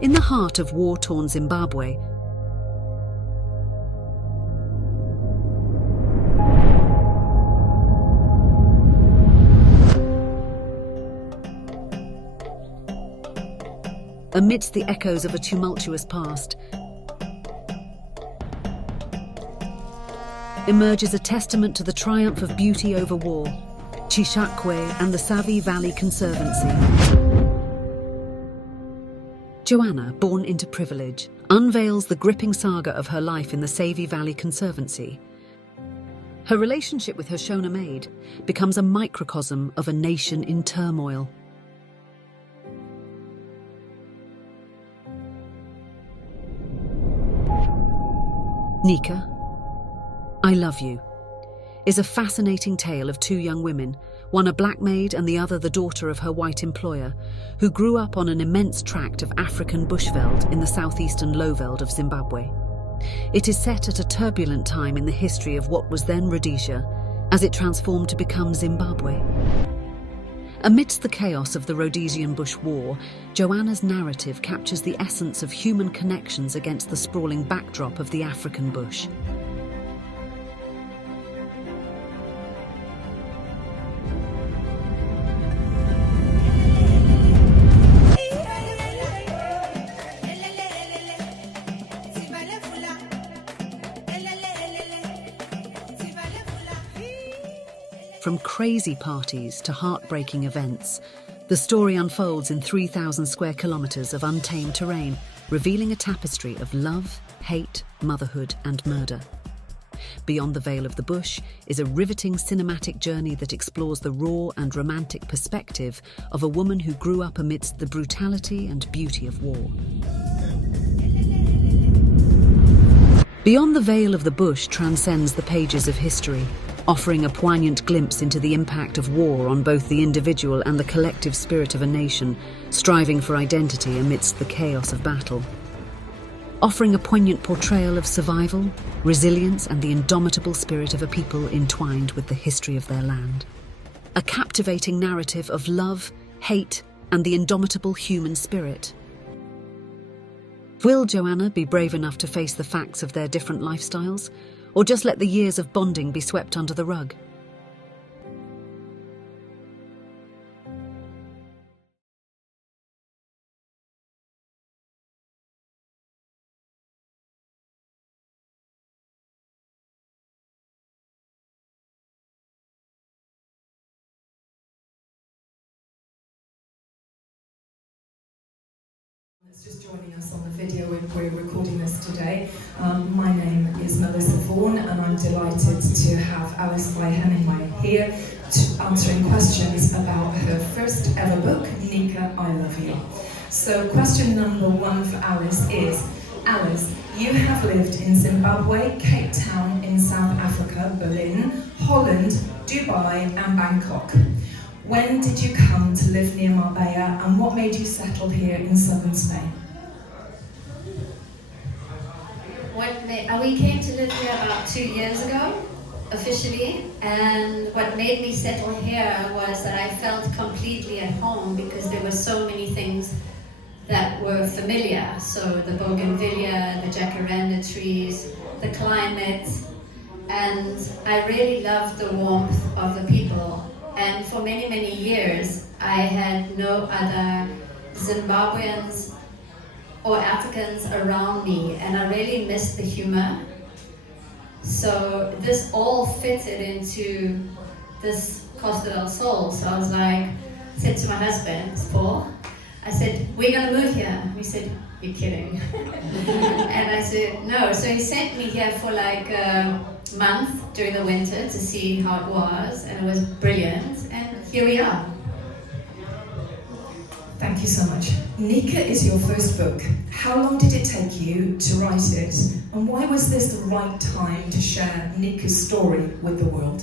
In the heart of war-torn Zimbabwe, amidst the echoes of a tumultuous past, emerges a testament to the triumph of beauty over war, Chishakwe and the Savi Valley Conservancy. Joanna, born into privilege, unveils the gripping saga of her life in the Savi Valley Conservancy. Her relationship with her Shona maid becomes a microcosm of a nation in turmoil. Nyika, I Love You, is a fascinating tale of two young women, one a black maid and the other the daughter of her white employer, who grew up on an immense tract of African bushveld in the southeastern lowveld of Zimbabwe. It is set at a turbulent time in the history of what was then Rhodesia, as it transformed to become Zimbabwe. Amidst the chaos of the Rhodesian Bush War, Joanna's narrative captures the essence of human connections against the sprawling backdrop of the African bush. From crazy parties to heartbreaking events, the story unfolds in 3,000 square kilometres of untamed terrain, revealing a tapestry of love, hate, motherhood and murder. Beyond the Veil of the Bush is a riveting cinematic journey that explores the raw and romantic perspective of a woman who grew up amidst the brutality and beauty of war. Beyond the Veil of the Bush transcends the pages of history, offering a poignant glimpse into the impact of war on both the individual and the collective spirit of a nation, striving for identity amidst the chaos of battle. Offering a poignant portrayal of survival, resilience, and the indomitable spirit of a people entwined with the history of their land. A captivating narrative of love, hate, and the indomitable human spirit. Will Joanna be brave enough to face the facts of their different lifestyles? Or just let the years of bonding be swept under the rug? That's just joining us on the video. We're recording this today. My name is Melissa Vaughn and I'm delighted to have Vye Henningway here answering questions about her first ever book, Nyika, I Love You. So question number one for Alice is, Alice, you have lived in Zimbabwe, Cape Town in South Africa, Berlin, Holland, Dubai and Bangkok. When did you come to live near Marbella and what made you settle here in southern Spain? We came to live here about 2 years ago, officially, and what made me settle here was that I felt completely at home because there were so many things that were familiar. So the bougainvillea, the jacaranda trees, the climate, and I really loved the warmth of the people. And for many, many years, I had no other Zimbabweans or Africans around me, and I really missed the humor. So this all fitted into this Costa del Sol. So I was like, said to my husband, Paul, I said, we're gonna move here. He said, you're kidding. And I said, no. So he sent me here for like a month during the winter to see how it was, and it was brilliant, and here we are. Thank you so much. Nyika is your first book. How long did it take you to write it, and why was this the right time to share Nyika's story with the world?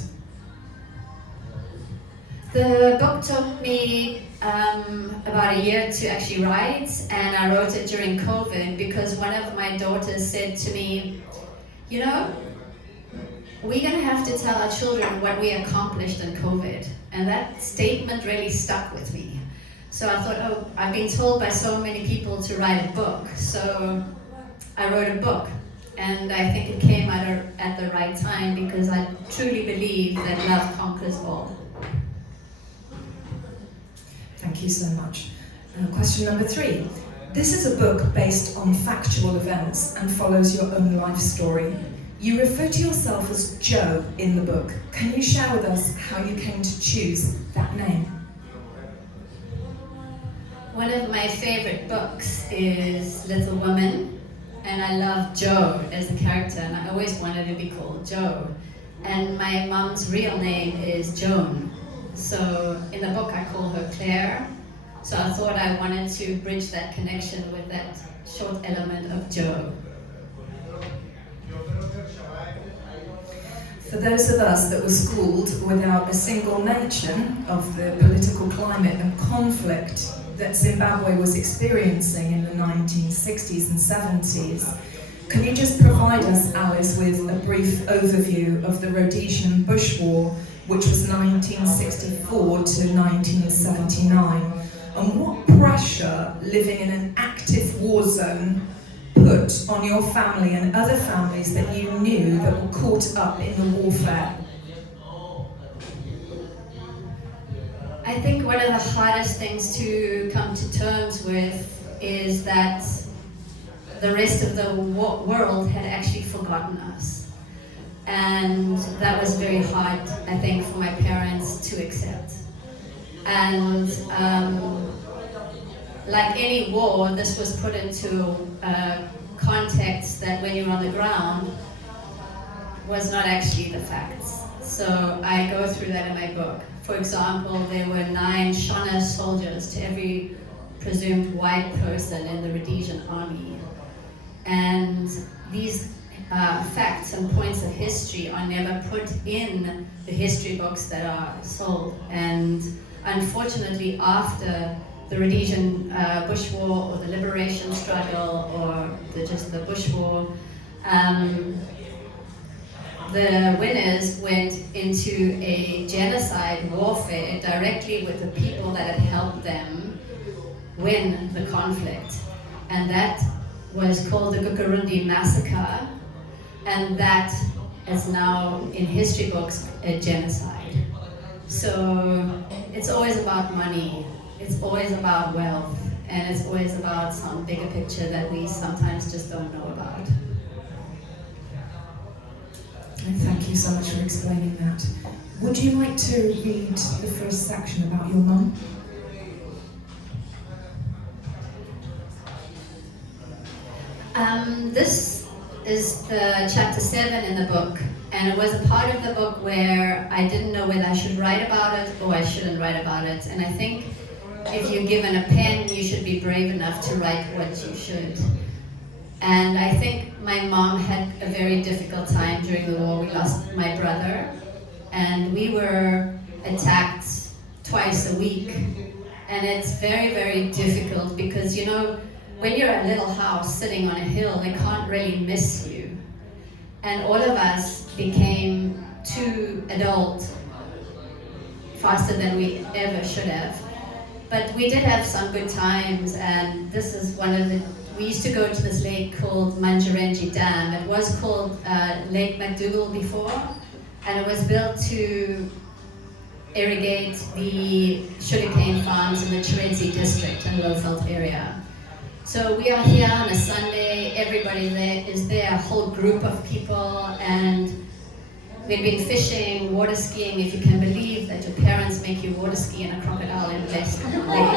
The book took me about a year to actually write, and I wrote it during COVID because one of my daughters said to me, you know, we're going to have to tell our children what we accomplished in COVID. And that statement really stuck with me. So I thought, oh, I've been told by so many people to write a book, so I wrote a book. And I think it came at the right time because I truly believe that love conquers all. Thank you so much. Question number 3. This is a book based on factual events and follows your own life story. You refer to yourself as Joe in the book. Can you share with us how you came to choose that name? One of my favorite books is Little Women, and I love Joe as a character, and I always wanted to be called Joe. And my mom's real name is Joan, so in the book I call her Claire. So I thought I wanted to bridge that connection with that short element of Joe. For those of us that were schooled without a single mention of the political climate and conflict that Zimbabwe was experiencing in the 1960s and 70s, can you just provide us, Alice, with a brief overview of the Rhodesian Bush War, which was 1964 to 1979, and what pressure living in an active war zone put on your family and other families that you knew that were caught up in the warfare? I think one of the hardest things to come to terms with is that the rest of the world had actually forgotten us. And that was very hard, I think, for my parents to accept. And like any war, this was put into a context that when you're on the ground was not actually the facts. So I go through that in my book. For example, there were 9 Shona soldiers to every presumed white person in the Rhodesian army. And these facts and points of history are never put in the history books that are sold. And unfortunately, after the Rhodesian Bush War or the liberation struggle or just the Bush War, the winners went into a genocide warfare directly with the people that had helped them win the conflict. And that was called the Gukurundi Massacre, and that is now in history books a genocide. So it's always about money, it's always about wealth, and it's always about some bigger picture that we sometimes just don't know about. Thank you so much for explaining that. Would you like to read the first section about your mum? This is the chapter 7 in the book, and it was a part of the book where I didn't know whether I should write about it or I shouldn't write about it. And I think if you're given a pen, you should be brave enough to write what you should. And I think my mom had a very difficult time during the war. We lost my brother, and we were attacked twice a week. And it's very, very difficult because, you know, when you're a little house sitting on a hill, they can't really miss you. And all of us became too adult faster than we ever should have. But we did have some good times, and this is one of the, we used to go to this lake called Manjarenji Dam. It was called Lake McDougall before, and it was built to irrigate the sugarcane farms in the Chiredzi district and Lowveld area. So we are here on a Sunday, everybody there is there, a whole group of people, and we've been fishing, water skiing. If you can believe that your parents make you water ski in a crocodile infested lake.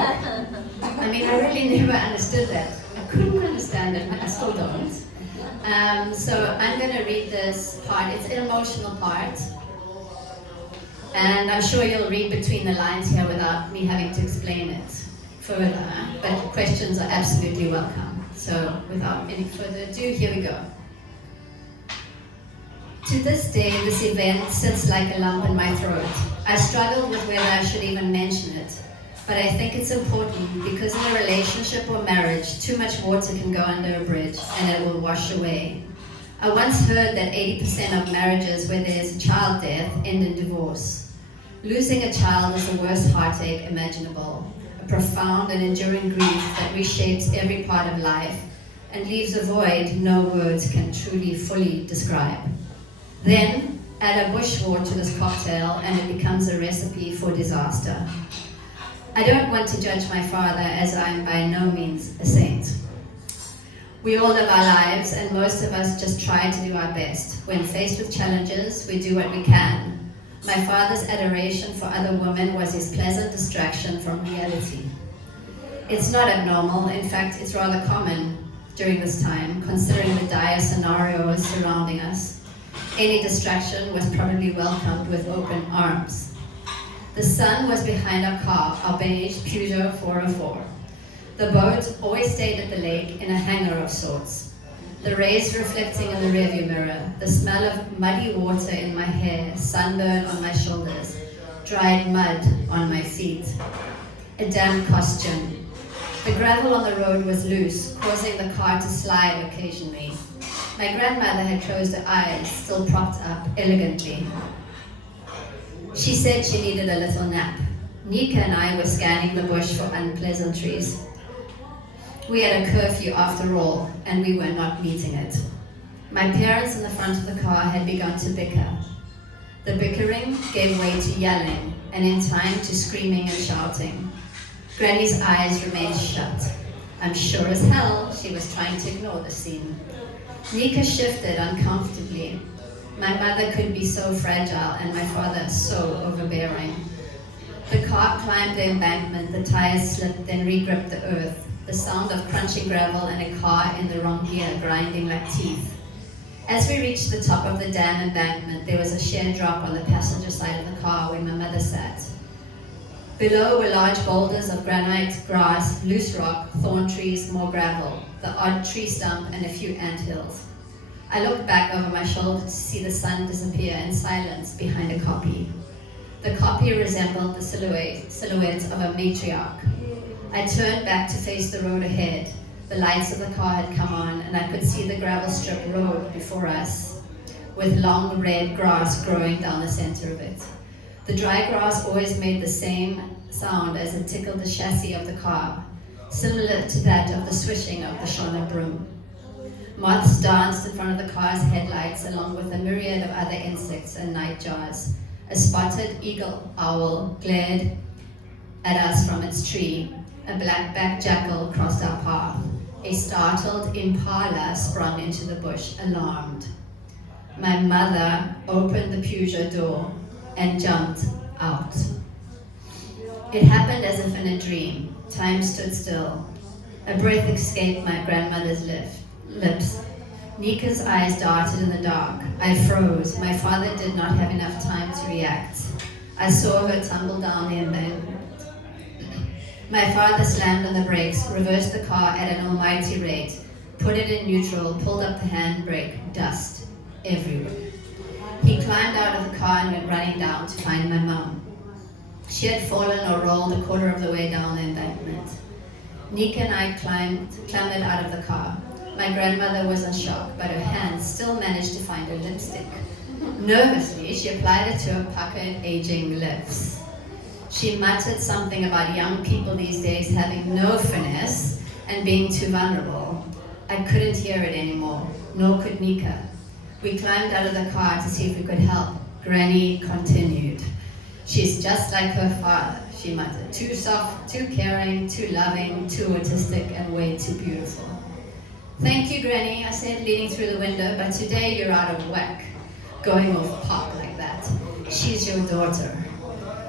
I mean, I really never understood that. I couldn't understand it, and I still don't. So I'm going to read this part. It's an emotional part, and I'm sure you'll read between the lines here without me having to explain it further, but questions are absolutely welcome. So without any further ado, here we go. To this day, this event sits like a lump in my throat. I struggled with whether I should even mention it, but I think it's important because in a relationship or marriage, too much water can go under a bridge and it will wash away. I once heard that 80% of marriages where there's a child death end in divorce. Losing a child is the worst heartache imaginable. A profound and enduring grief that reshapes every part of life and leaves a void no words can truly fully describe. Then, add a bushwort to this cocktail and it becomes a recipe for disaster. I don't want to judge my father, as I am by no means a saint. We all live our lives, and most of us just try to do our best. When faced with challenges, we do what we can. My father's adoration for other women was his pleasant distraction from reality. It's not abnormal, in fact, it's rather common during this time, considering the dire scenarios surrounding us. Any distraction was probably welcomed with open arms. The sun was behind our car, our beige Peugeot 404. The boat always stayed at the lake in a hangar of sorts. The rays reflecting in the rearview mirror, the smell of muddy water in my hair, sunburn on my shoulders, dried mud on my feet. A damp costume. The gravel on the road was loose, causing the car to slide occasionally. My grandmother had closed her eyes, still propped up elegantly. She said she needed a little nap. Nyika and I were scanning the bush for unpleasantries. We had a curfew after all, and we were not meeting it. My parents in the front of the car had begun to bicker. The bickering gave way to yelling, and in time to screaming and shouting. Granny's eyes remained shut. I'm sure as hell she was trying to ignore the scene. Nyika shifted uncomfortably. My mother could be so fragile, and my father so overbearing. The car climbed the embankment, the tires slipped, then re-gripped the earth. The sound of crunching gravel and a car in the wrong gear grinding like teeth. As we reached the top of the dam embankment, there was a sheer drop on the passenger side of the car where my mother sat. Below were large boulders of granite, grass, loose rock, thorn trees, more gravel, the odd tree stump, and a few anthills. I looked back over my shoulder to see the sun disappear in silence behind a kopje. The kopje resembled the silhouette of a matriarch. I turned back to face the road ahead. The lights of the car had come on, and I could see the gravel strip road before us, with long red grass growing down the center of it. The dry grass always made the same sound as it tickled the chassis of the car, similar to that of the swishing of the Shona broom. Moths danced in front of the car's headlights, along with a myriad of other insects and nightjars. A spotted eagle owl glared at us from its tree. A black-backed jackal crossed our path. A startled impala sprung into the bush, alarmed. My mother opened the Peugeot door and jumped out. It happened as if in a dream. Time stood still. A breath escaped my grandmother's lips. Nyika's eyes darted in the dark. I froze. My father did not have enough time to react. I saw her tumble down the embankment. My father slammed on the brakes, reversed the car at an almighty rate, put it in neutral, pulled up the handbrake, dust everywhere. He climbed out of the car and went running down to find my mum. She had fallen or rolled a quarter of the way down the embankment. Nyika and I clambered out of the car. My grandmother was in shock, but her hands still managed to find her lipstick. Nervously, she applied it to her puckered, aging lips. She muttered something about young people these days having no finesse and being too vulnerable. I couldn't hear it anymore, nor could Nyika. We climbed out of the car to see if we could help. Granny continued. She's just like her father, she muttered. Too soft, too caring, too loving, too autistic, and way too beautiful. Thank you, Granny, I said, leaning through the window, but today you're out of whack, going off pop like that. She's your daughter.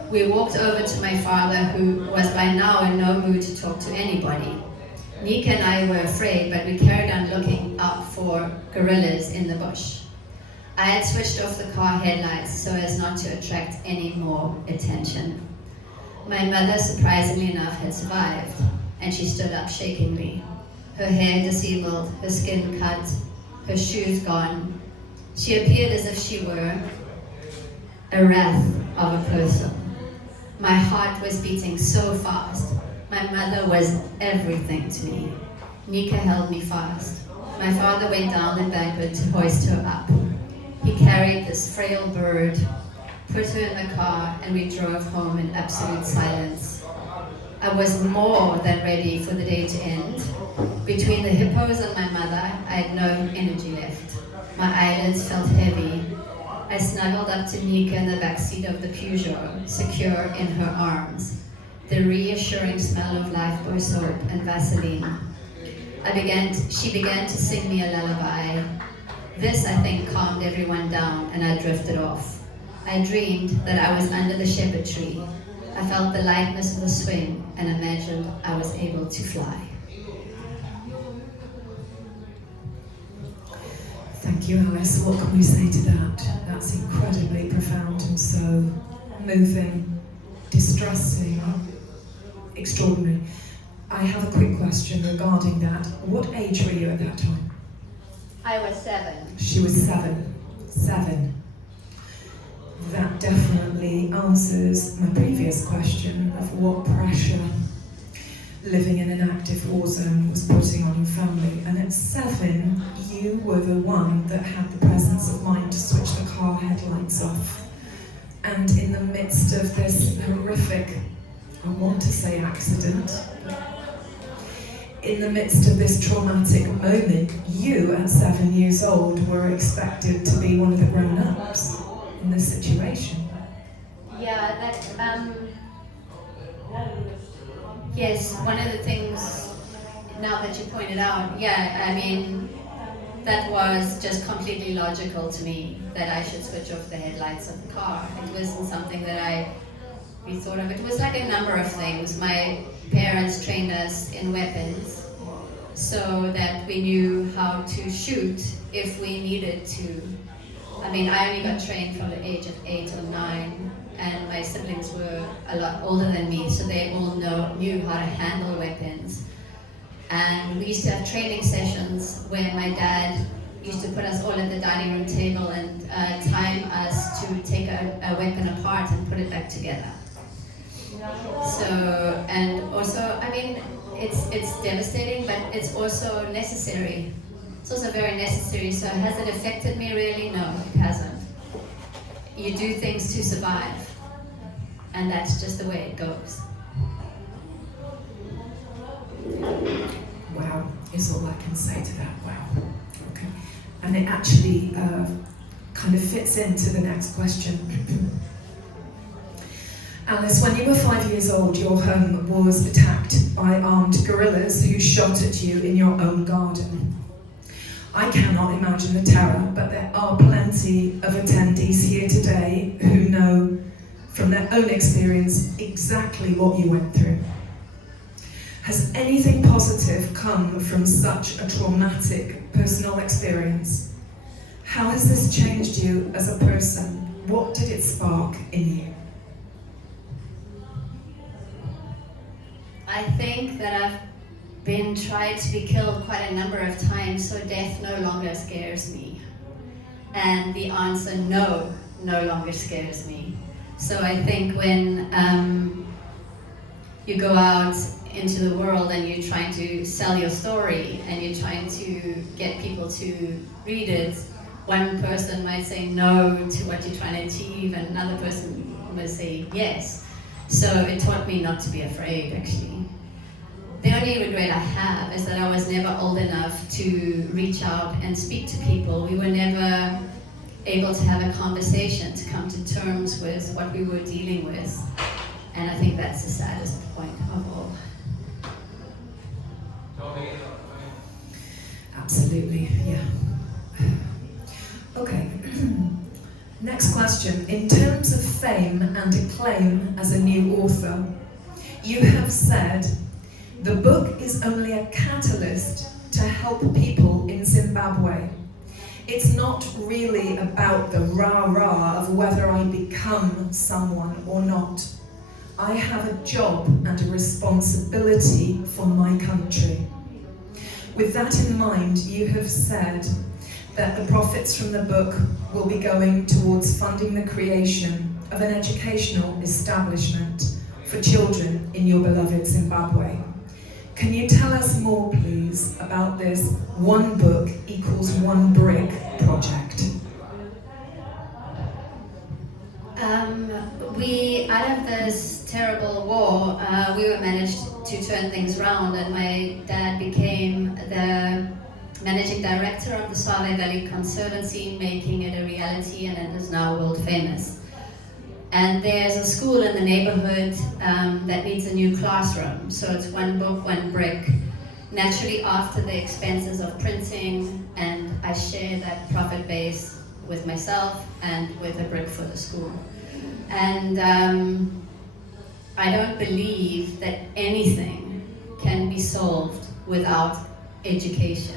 We walked over to my father, who was by now in no mood to talk to anybody. Nyika and I were afraid, but we carried on looking out for gorillas in the bush. I had switched off the car headlights so as not to attract any more attention. My mother, surprisingly enough, had survived, and she stood up shakingly. Her hair disheveled, her skin cut, her shoes gone. She appeared as if she were a wraith of a person. My heart was beating so fast. My mother was everything to me. Nyika held me fast. My father went down the embankment to hoist her up. He carried this frail bird, put her in the car, and we drove home in absolute silence. I was more than ready for the day to end. Between the hippos and my mother, I had no energy left. My eyelids felt heavy. I snuggled up to Nyika in the backseat of the Peugeot, secure in her arms. The reassuring smell of lifebuoy soap and Vaseline. She began to sing me a lullaby. This, I think, calmed everyone down, and I drifted off. I dreamed that I was under the shepherd tree. I felt the lightness of the swing and imagined I was able to fly. Thank you, Alice. What can we say to that? That's incredibly profound and so moving, distressing, extraordinary. I have a quick question regarding that. What age were you at that time? I was 7. She was 7. 7. That definitely answers my previous question of what pressure living in an active war zone was putting on your family. And at 7, you were the one that had the presence of mind to switch the car headlights off. And in the midst of this horrific, I want to say accident, in the midst of this traumatic moment, you at 7 years old were expected to be one of the grown-ups in this situation. Yeah, yes, one of the things, now that you pointed out, that was just completely logical to me, that I should switch off the headlights of the car. It wasn't something that we thought of. It was like a number of things. My parents trained us in weapons so that we knew how to shoot if we needed to. I only got trained from the age of 8 or 9, and my siblings were a lot older than me, so they all knew how to handle weapons. And we used to have training sessions where my dad used to put us all at the dining room table and time us to take a weapon apart and put it back together. So, and also, it's devastating, but it's also necessary. It's also very necessary. So has it affected me really? No, it hasn't. You do things to survive, and that's just the way it goes. Wow, is all I can say to that. Wow. Okay. And it actually kind of fits into the next question. Alice, when you were 5 years old, your home was attacked by armed guerrillas who shot at you in your own garden. I cannot imagine the terror, but there are plenty of attendees here today who know from their own experience exactly what you went through. Has anything positive come from such a traumatic personal experience? How has this changed you as a person? What did it spark in you? I think that I've been tried to be killed quite a number of times, so death no longer scares me. And the answer no longer scares me. So I think when you go out into the world and you're trying to sell your story and you're trying to get people to read it, one person might say no to what you're trying to achieve and another person will say yes. So it taught me not to be afraid, actually. The only regret I have is that I was never old enough to reach out and speak to people. We were never able to have a conversation, to come to terms with what we were dealing with. And I think that's the saddest point of all. Absolutely, yeah. Okay. Next question. In terms of fame and acclaim as a new author, you have said, the book is only a catalyst to help people in Zimbabwe. It's not really about the rah-rah of whether I become someone or not. I have a job and a responsibility for my country. With that in mind, you have said that the profits from the book will be going towards funding the creation of an educational establishment for children in your beloved Zimbabwe. Can you tell us more, please, about this one book equals one brick project? Out of this terrible war, we were managed to turn things around, and my dad became the managing director of the Save Valley Conservancy, making it a reality, and it is now world famous. And there's a school in the neighborhood that needs a new classroom, so it's one book, one brick. Naturally, after the expenses of printing, and I share that profit base with myself and with a brick for the school. And I don't believe that anything can be solved without education.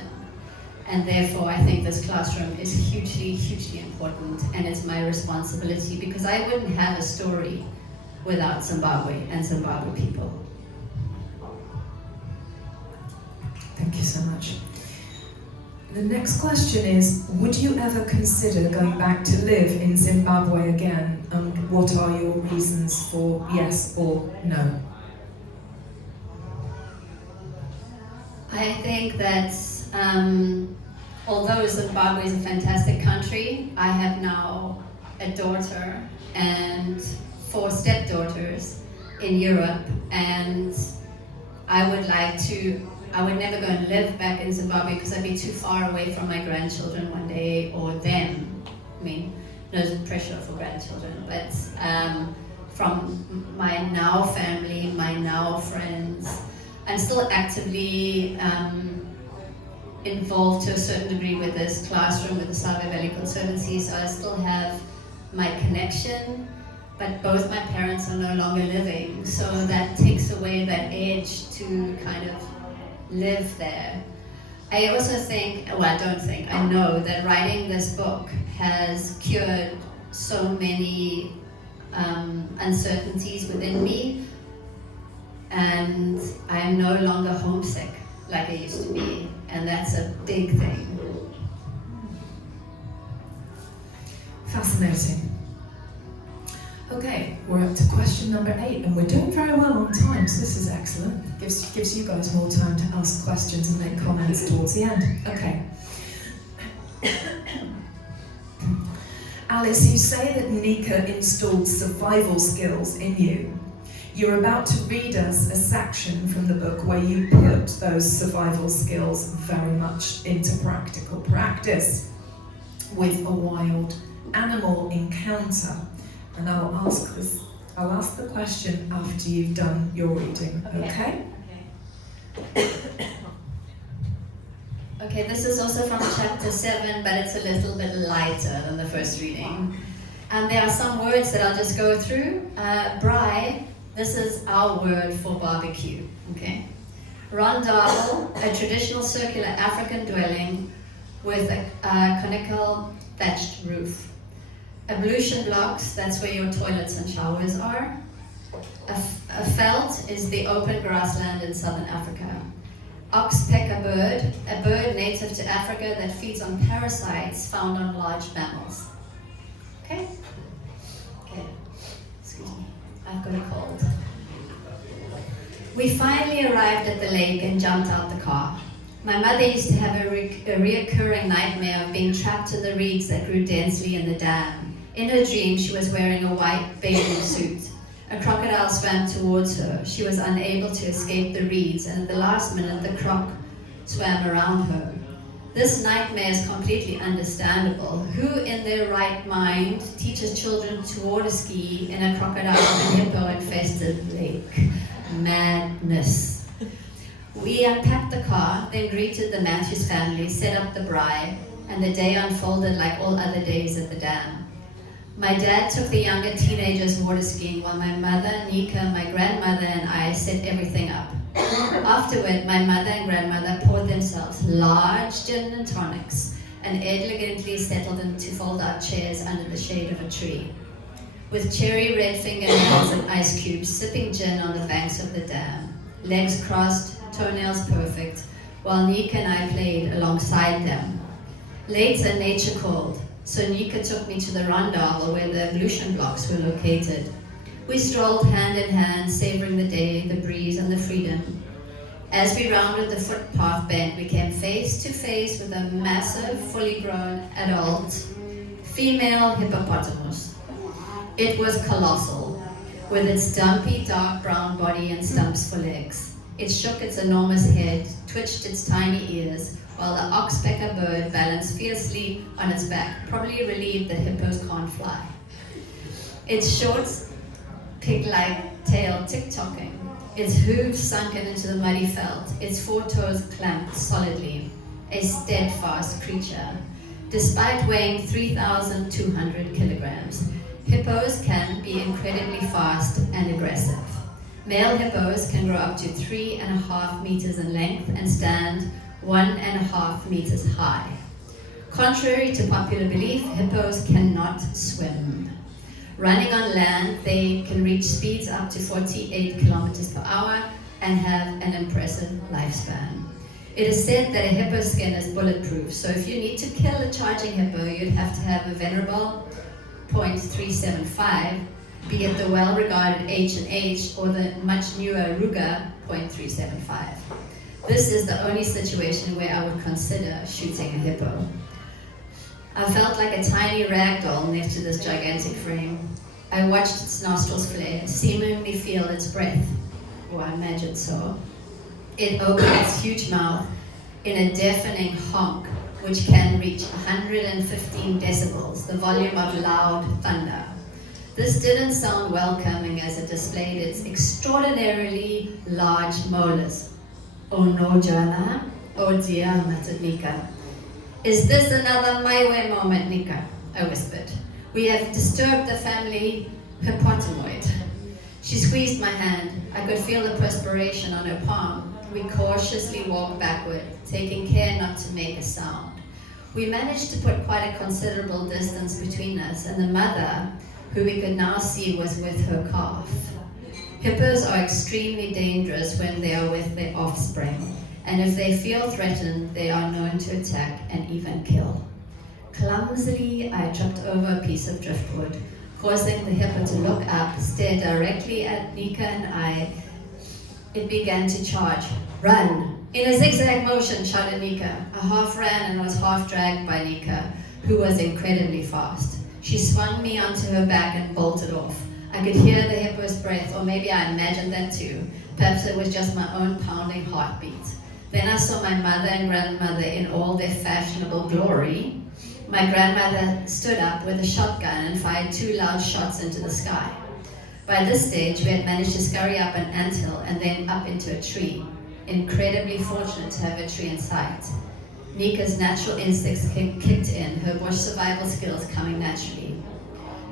And therefore, I think this classroom is hugely, hugely important, and it's my responsibility, because I wouldn't have a story without Zimbabwe and Zimbabwe people. Thank you so much. The next question is, would you ever consider going back to live in Zimbabwe again? And what are your reasons for yes or no? I think that although Zimbabwe is a fantastic country, I have now a daughter and 4 stepdaughters in Europe, and I would never go and live back in Zimbabwe because I'd be too far away from my grandchildren one day, or them. I mean, no pressure for grandchildren, but from my now family, my now friends. I'm still actively involved to a certain degree with this classroom, with the Save Valley Conservancy, so I still have my connection, but both my parents are no longer living, so that takes away that edge to kind of live there. I also think, well, I don't think, I know that writing this book has cured so many uncertainties within me, and I am no longer homesick like I used to be, and that's a big thing. Fascinating. Okay, we're up to question number 8, and we're doing very well on time, so this is excellent. Gives you guys more time to ask questions and make comments towards the end. Okay. Alice, you say that Nyika installed survival skills in you. You're about to read us a section from the book where you put those survival skills very much into practical practice with a wild animal encounter. And I'll ask the question after you've done your reading, okay? Okay, this is also from chapter 7, but it's a little bit lighter than the first reading. And there are some words that I'll just go through. Braai, this is our word for barbecue, okay? Rondel, a traditional circular African dwelling with a conical thatched roof. Ablution blocks, that's where your toilets and showers are. A veld is the open grassland in southern Africa. Oxpecker bird, a bird native to Africa that feeds on parasites found on large mammals. Okay? Okay. Excuse me, I've got a cold. We finally arrived at the lake and jumped out the car. My mother used to have a reoccurring nightmare of being trapped in the reeds that grew densely in the dam. In her dream, she was wearing a white bathing suit. A crocodile swam towards her. She was unable to escape the reeds, and at the last minute, the croc swam around her. This nightmare is completely understandable. Who in their right mind teaches children to water ski in a crocodile and hippo-infested lake? Madness. We unpacked the car, then greeted the Matthews family, set up the braai, and the day unfolded like all other days at the dam. My dad took the younger teenagers water skiing while my mother, Nyika, my grandmother, and I set everything up. Afterward, my mother and grandmother poured themselves large gin and tonics and elegantly settled into fold-out chairs under the shade of a tree. With cherry red fingernails and ice cubes, sipping gin on the banks of the dam, legs crossed, toenails perfect, while Nyika and I played alongside them. Later, nature called. So Nyika took me to the rondel where the ablution blocks were located. We strolled hand in hand, savoring the day, the breeze, and the freedom. As we rounded the footpath bend, we came face to face with a massive, fully grown adult female hippopotamus. It was colossal. with its dumpy dark brown body and stumps for legs. It shook its enormous head, twitched its tiny ears, while the oxpecker bird balanced fiercely on its back, probably relieved that hippos can't fly. Its short, pig-like tail tick-tocking, its hooves sunken into the muddy felt, its 4 toes clamped solidly, a steadfast creature. Despite weighing 3,200 kilograms, hippos can be incredibly fast and aggressive. Male hippos can grow up to 3.5 meters in length and stand 1.5 meters high. Contrary to popular belief, hippos cannot swim. Running on land, they can reach speeds up to 48 kilometers per hour and have an impressive lifespan. It is said that a hippo's skin is bulletproof, so if you need to kill a charging hippo, you'd have to have a venerable .375, be it the well-regarded H&H or the much newer Ruger .375. This is the only situation where I would consider shooting a hippo. I felt like a tiny rag doll next to this gigantic frame. I watched its nostrils flare, seemingly feel its breath, or I imagined so. It opened its huge mouth in a deafening honk, which can reach 115 decibels, the volume of loud thunder. This didn't sound welcoming as it displayed its extraordinarily large molars. "Oh no, Jana. Oh dear," muttered Nyika. "Is this another my way moment, Nyika?" I whispered. "We have disturbed the family hippopotamoid." She squeezed my hand. I could feel the perspiration on her palm. We cautiously walked backward, taking care not to make a sound. We managed to put quite a considerable distance between us, and the mother, who we could now see was with her calf. Hippos are extremely dangerous when they are with their offspring, and if they feel threatened, they are known to attack and even kill. Clumsily, I tripped over a piece of driftwood, causing the hippo to look up, stare directly at Nyika and I. It began to charge. "Run!" In a zigzag motion, shouted Nyika. I half ran and was half dragged by Nyika, who was incredibly fast. She swung me onto her back and bolted off. I could hear the hippo's breath, or maybe I imagined that too. Perhaps it was just my own pounding heartbeat. Then I saw my mother and grandmother in all their fashionable glory. My grandmother stood up with a shotgun and fired 2 loud shots into the sky. By this stage, we had managed to scurry up an anthill and then up into a tree. Incredibly fortunate to have a tree in sight. Nyika's natural instincts kicked in, her bush survival skills coming naturally.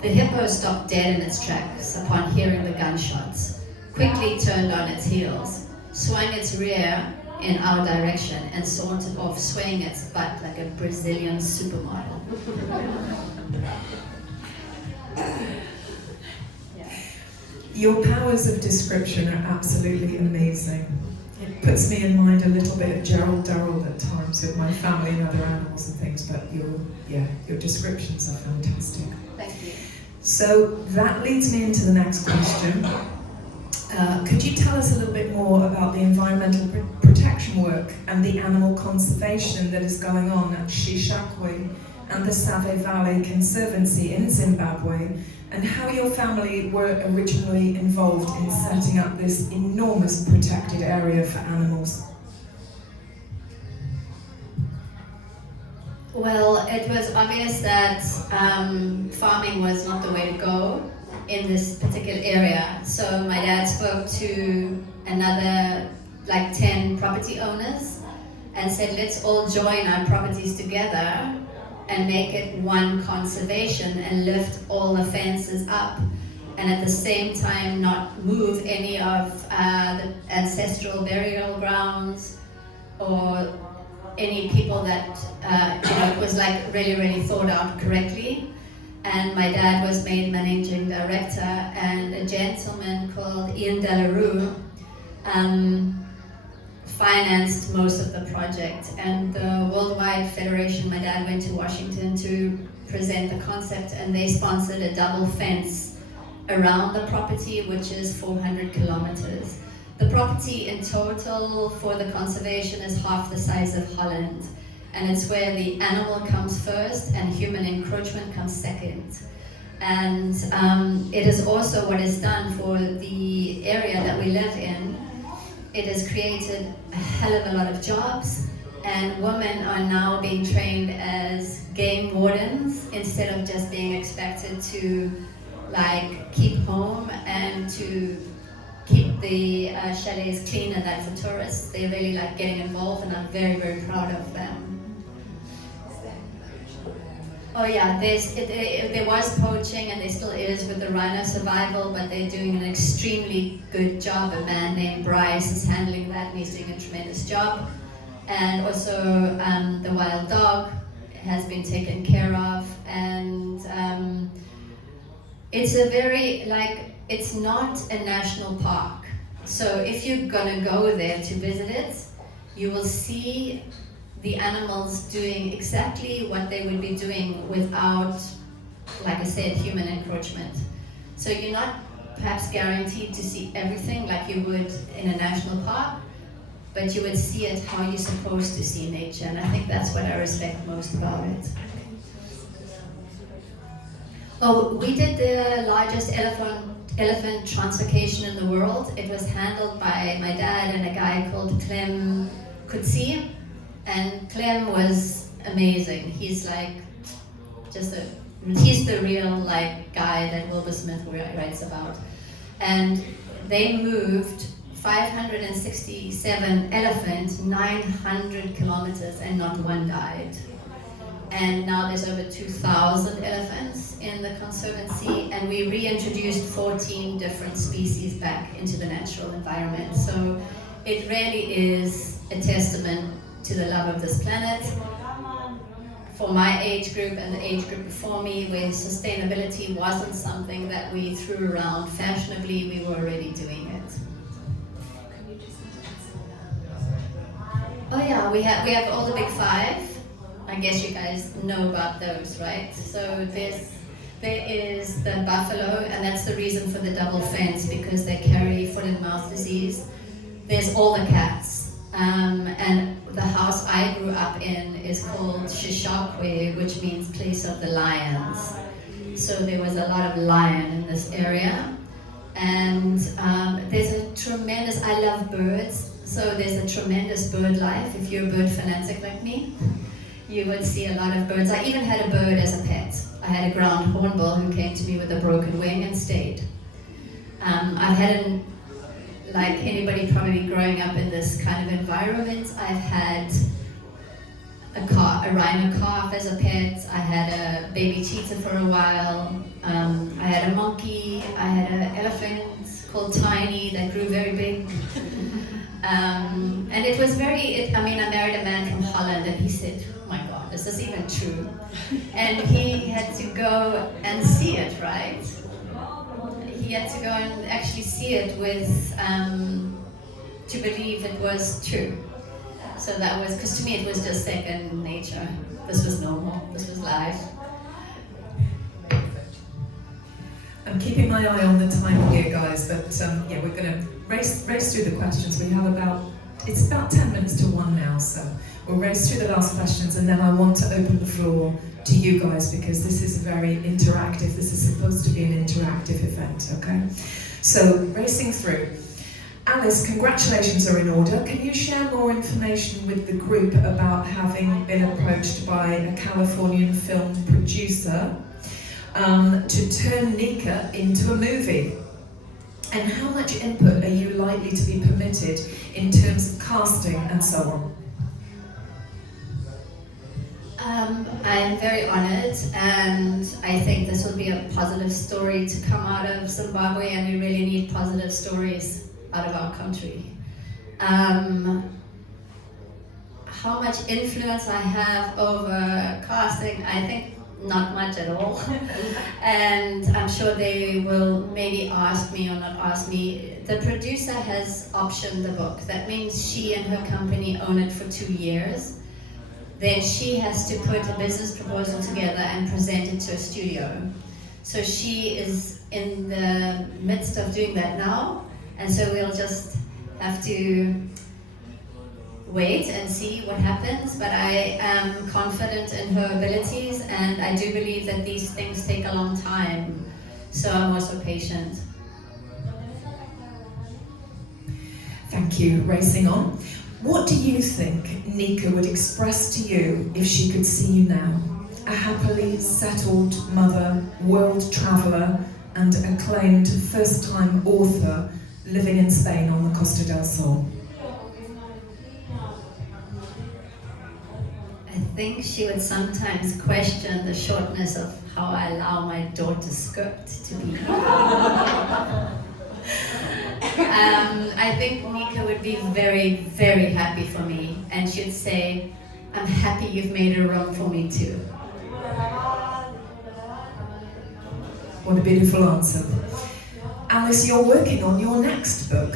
The hippo stopped dead in its tracks upon hearing the gunshots, quickly turned on its heels, swung its rear in our direction, and sauntered off, swaying its butt like a Brazilian supermodel. Your powers of description are absolutely amazing. It puts me in mind a little bit of Gerald Durrell at times with my family and other animals and things, but your descriptions are fantastic. Thank you. So that leads me into the next question. Could you tell us a little bit more about the environmental protection work and the animal conservation that is going on at Shishakwe and the Save Valley Conservancy in Zimbabwe, and how your family were originally involved in setting up this enormous protected area for animals? Well, it was obvious that farming was not the way to go in this particular area. So my dad spoke to another 10 property owners and said, let's all join our properties together and make it one conservation and lift all the fences up, and at the same time not move any of the ancestral burial grounds or any people that was really, really thought out correctly. And my dad was made managing director, and a gentleman called Ian Delarue financed most of the project. And the Worldwide Federation, my dad went to Washington to present the concept, and they sponsored a double fence around the property, which is 400 kilometers. The property in total for the conservation is half the size of Holland, and it's where the animal comes first and human encroachment comes second. And it is also what is done for the area that we live in. It has created a hell of a lot of jobs, and women are now being trained as game wardens instead of just being expected to like keep home and to keep the chalets clean and that for tourists. They really like getting involved, and I'm very, very proud of them. Oh yeah, there was poaching and there still is with the rhino survival, but they're doing an extremely good job. A man named Bryce is handling that and he's doing a tremendous job. And also the wild dog has been taken care of, and it's a very, like, it's not a national park. So if you're gonna go there to visit it, you will see the animals doing exactly what they would be doing without, like I said, human encroachment. So you're not perhaps guaranteed to see everything like you would in a national park, but you would see it how you're supposed to see nature, and I think that's what I respect most about it. Oh, we did the largest elephant translocation in the world. It was handled by my dad and a guy called Clem Kutsi. And Clem was amazing. He's like he's the real like guy that Wilbur Smith writes about. And they moved 567 elephants, 900 kilometers, and not one died. And now there's over 2,000 elephants in the Conservancy, and we reintroduced 14 different species back into the natural environment. So it really is a testament to the love of this planet. For my age group and the age group before me, where sustainability wasn't something that we threw around fashionably, we were already doing it. Oh yeah, we have all the big five. I guess you guys know about those, right? So there is the buffalo, and that's the reason for the double fence, because they carry foot and mouth disease. There's all the cats. And the house I grew up in is called Shishakwe, which means place of the lions. So there was a lot of lion in this area. And there's a tremendous, I love birds, so there's a tremendous bird life. If you're a bird fanatic like me, you would see a lot of birds. I even had a bird as a pet. I had a ground hornbill who came to me with a broken wing and stayed. I've had like anybody probably growing up in this kind of environment, I've had a rhino calf as a pet. I had a baby cheetah for a while. I had a monkey. I had an elephant called Tiny that grew very big. And it was I married a man from Holland, and he said, "Oh my God, is this even true?" And he had to go and see it, right? He had to go and actually see it to believe it was true. So that was, because to me it was just second nature. This was normal, this was life. I'm keeping my eye on the time here, guys, but we're going to race through the questions. We have it's about 10 minutes to 1 now, so we'll race through the last questions, and then I want to open the floor to you guys, because this is very interactive. This is supposed to be an interactive event, okay? So, racing through. Alice, congratulations are in order. Can you share more information with the group about having been approached by a Californian film producer to turn Nyika into a movie? And how much input are you likely to be permitted in terms of casting and so on? I'm very honored, and I think this will be a positive story to come out of Zimbabwe, and we really need positive stories out of our country. How much influence I have over casting, I think not much at all. And I'm sure they will maybe ask me or not ask me. The producer has optioned the book. That means she and her company own it for 2 years. Then she has to put a business proposal together and present it to a studio. So she is in the midst of doing that now, and so we'll just have to wait and see what happens, but I am confident in her abilities, and I do believe that these things take a long time, so I'm also patient. Thank you. Racing on. What do you think Nyika would express to you if she could see you now? A happily settled mother, world traveller, and acclaimed first-time author living in Spain on the Costa del Sol. I think she would sometimes question the shortness of how I allow my daughter's skirt to be. I think Nyika would be very, very happy for me, and she'd say, I'm happy you've made a room for me too. What a beautiful answer. Alice, you're working on your next book.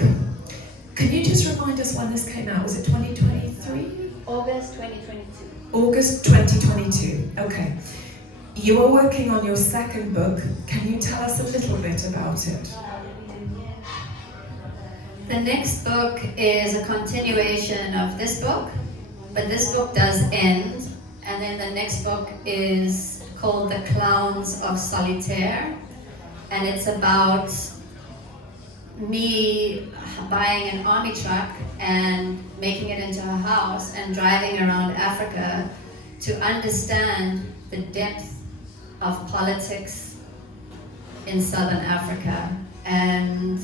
Can you just remind us when this came out? Was it 2023? August 2022. August 2022, okay. You are working on your second book. Can you tell us a little bit about it? The next book is a continuation of this book, but this book does end, and then the next book is called The Clowns of Solitaire, and it's about me buying an army truck and making it into a house and driving around Africa to understand the depth of politics in Southern Africa. And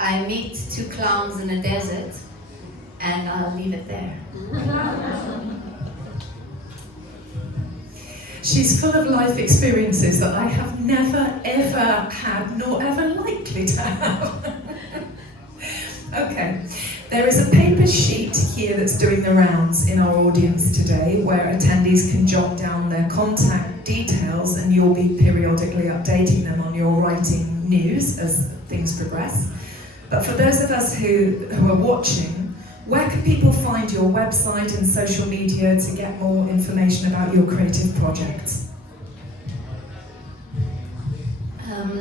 I meet two clowns in a desert, and I'll leave it there. She's full of life experiences that I have never, ever had, nor ever likely to have. Okay, there is a paper sheet here that's doing the rounds in our audience today, where attendees can jot down their contact details, and you'll be periodically updating them on your writing news as things progress. But for those of us who are watching, where can people find your website and social media to get more information about your creative projects?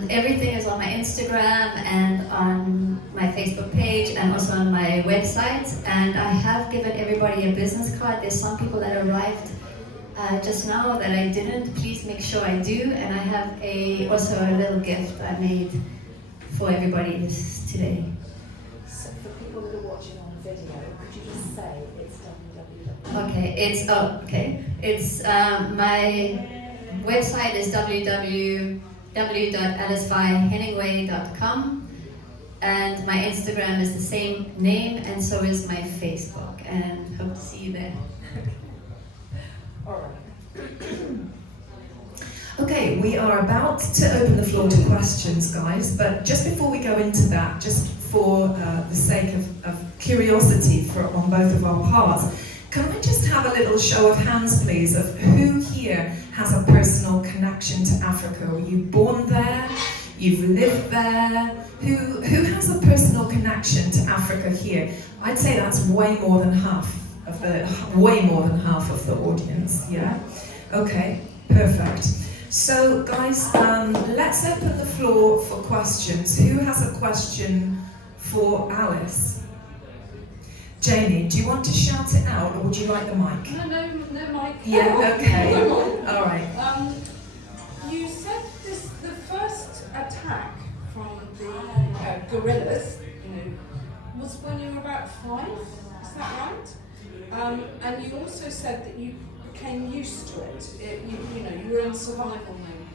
Everything is on my Instagram and on my Facebook page and also on my website. And I have given everybody a business card. There's some people that arrived just now that I didn't. Please make sure I do. And I have also a little gift I made for everybody today. So for people that are watching on video, could you just say it's www? Okay, it's my website is www.alicevyehenningway.com, and my Instagram is the same name, and so is my Facebook, and hope to see you there. All right. Okay, we are about to open the floor to questions, guys, but just before we go into that, just for the sake of curiosity on both of our parts, can I just have a little show of hands, please, of who here has a personal connection to Africa? Were you born there? You've lived there? Who has a personal connection to Africa here? I'd say that's way more than half of the audience. Yeah. Okay. Perfect. So, guys, let's open the floor for questions. Who has a question for Alice? Jamie, do you want to shout it out, or would you like the mic? No mic. Yeah, okay. No mic. All right. You said the first attack from the guerrillas, was when you were about 5. Is that right? And you also said that you became used to it. You were in survival mode,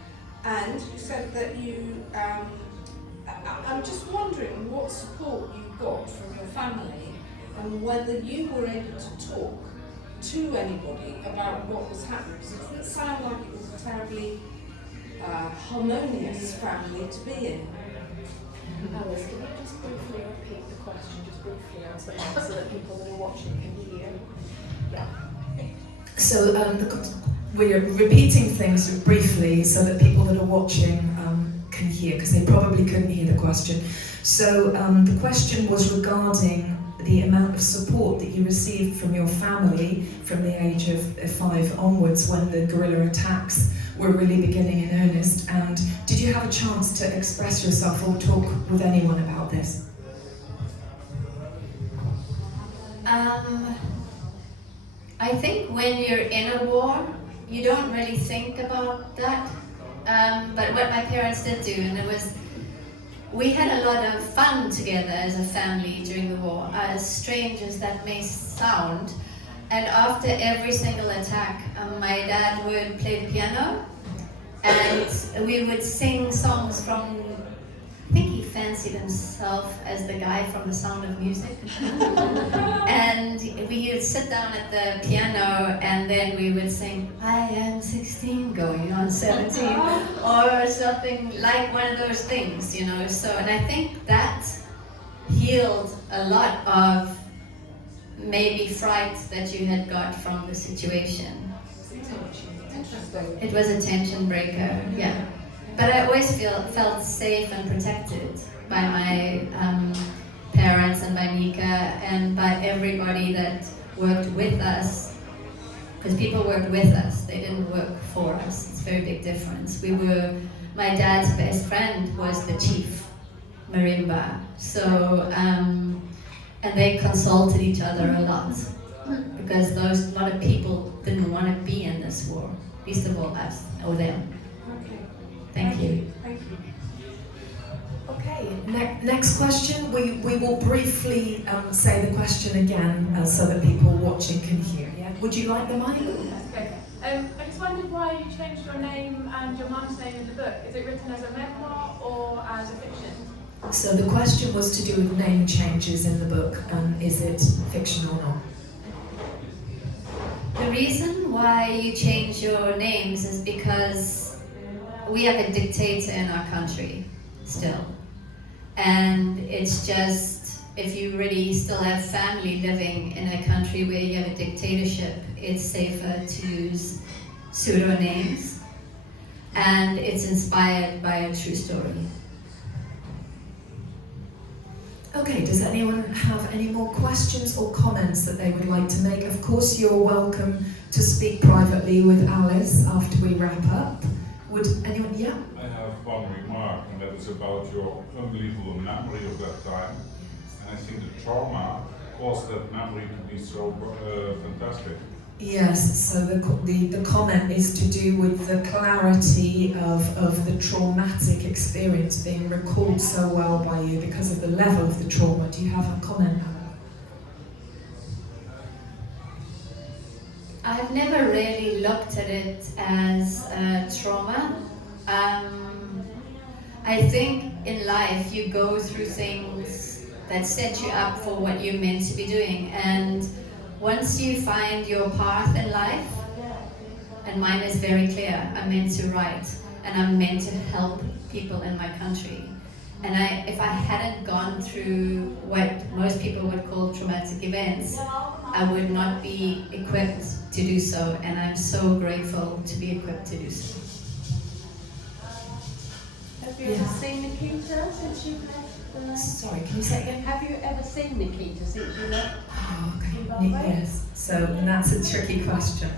and you said that you. I'm just wondering what support you got from your family, and whether you were able to talk to anybody about what was happening. Because it didn't sound like it was a terribly harmonious family to be in. Alice, can you just briefly repeat the question, just briefly answer that, so that people that are watching can hear? Yeah. So we're repeating things briefly so that people that are watching can hear, because they probably couldn't hear the question. So the question was regarding the amount of support that you received from your family from the age of 5 onwards, when the guerrilla attacks were really beginning in earnest. And did you have a chance to express yourself or talk with anyone about this? I think when you're in a war, you don't really think about that. But what my parents did do, and we had a lot of fun together as a family during the war, as strange as that may sound. And after every single attack, my dad would play the piano, and we would sing songs from, I think he fancied himself as the guy from The Sound of Music. And we would sit down at the piano and then we would sing, I am 16 going on 17, or something like one of those things, you know. So, and I think that healed a lot of maybe fright that you had got from the situation. Interesting. It was a tension breaker, yeah. But I always felt safe and protected by my parents and by Nyika and by everybody that worked with us. Because people worked with us, they didn't work for us. It's a very big difference. My dad's best friend was the chief, marimba. So, and they consulted each other a lot. Because a lot of people didn't want to be in this war. Least of all us, or them. Okay. Thank you. Thank you. Okay, next question. We will briefly say the question again so that people watching can hear. Yeah? Would you like the mic? Okay. I just wondered why you changed your name and your mum's name in the book. Is it written as a memoir or as a fiction? So the question was to do with name changes in the book. Is it fiction or not? The reason why you change your names is because we have a dictator in our country still. And it's just, if you really still have family living in a country where you have a dictatorship, it's safer to use pseudonames. And it's inspired by a true story. Okay, does anyone have any more questions or comments that they would like to make? Of course, you're welcome to speak privately with Alice after we wrap up. Would anyone, yeah? I have one remark, and that is about your unbelievable memory of that time. And I think the trauma caused that memory to be so fantastic. Yes, so the comment is to do with the clarity of the traumatic experience being recalled so well by you because of the level of the trauma. Do you have a comment, Anna? I've never really looked at it as trauma. I think in life you go through things that set you up for what you're meant to be doing, and once you find your path in life, and mine is very clear, I'm meant to write and I'm meant to help people in my country. And if I hadn't gone through what most people would call traumatic events, I would not be equipped to do so, and I'm so grateful to be equipped to do so. Have you ever seen Nyika since you left? Sorry, can you say it again? Have you ever seen Nyika since you left? Oh, okay. Yes. So that's a tricky question.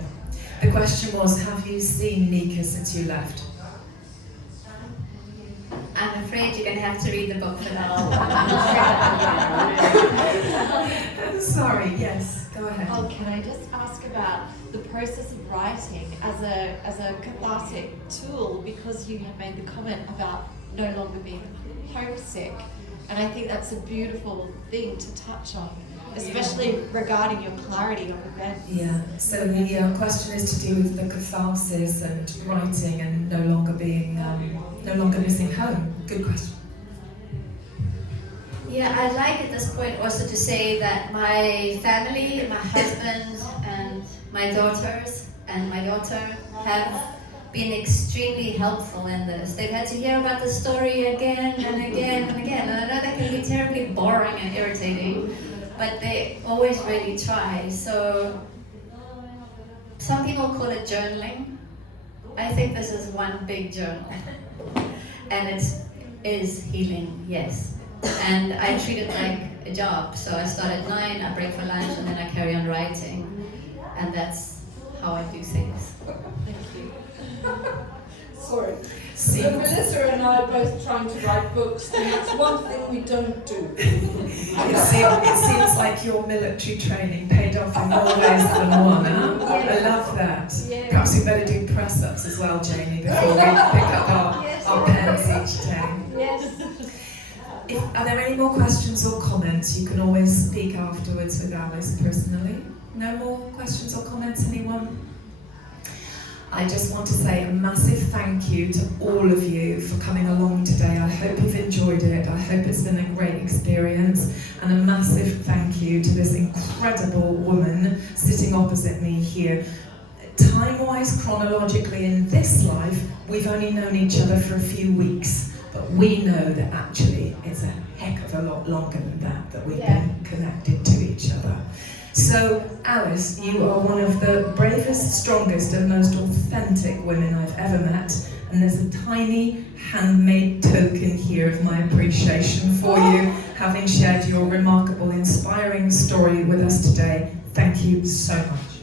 The question was, have you seen Nyika since you left? I'm afraid you're going to have to read the book for that. Sorry, yes, go ahead. Oh, can I just ask about the process of writing as a cathartic tool, because you have made the comment about no longer being homesick, and I think that's a beautiful thing to touch on, especially regarding your clarity of events. Yeah, so the question is to do with the catharsis and writing and no longer missing home. Good question. Yeah, I'd like at this point also to say that my family, my husband and my daughters and my daughter have been extremely helpful in this. They've had to hear about the story again and again and again. And I know that can be terribly boring and irritating, but they always really try. So some people call it journaling. I think this is one big journal. And it is healing, yes. And I treat it like a job. So I start at 9, I break for lunch, and then I carry on writing. And that's how I do things. Thank you. Sorry. So Melissa and I are both trying to write books, and that's one thing we don't do. It seems like your military training paid off in more ways than one. love that. Yeah. Perhaps we better do press-ups as well, Jamie, before we pick up Yes. our pens each day. Yes. Are there any more questions or comments? You can always speak afterwards with Alice personally. No more questions or comments, anyone? I just want to say a massive thank you to all of you for coming along today. I hope you've enjoyed it. I hope it's been a great experience. And a massive thank you to this incredible woman sitting opposite me here. Time-wise, chronologically in this life, we've only known each other for a few weeks. But we know that actually it's a heck of a lot longer than that we've been connected to each other. So, Alice, you are one of the bravest, strongest, and most authentic women I've ever met. And there's a tiny handmade token here of my appreciation for you, having shared your remarkable, inspiring story with us today. Thank you so much.